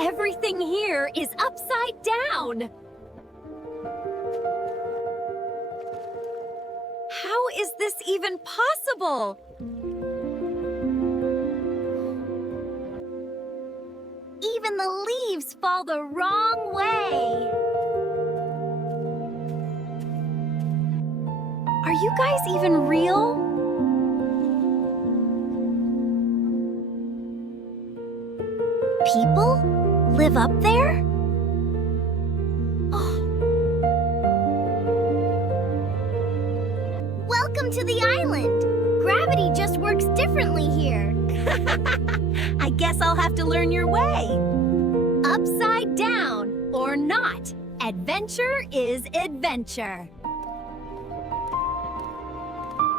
Everything here is upside down. How is this even possible? Even the leaves fall the wrong way. Are you guys even real? People live up there? Welcome to the island. Gravity just works differently here. I guess I'll have to learn your way. Upside down or not, adventure is adventure.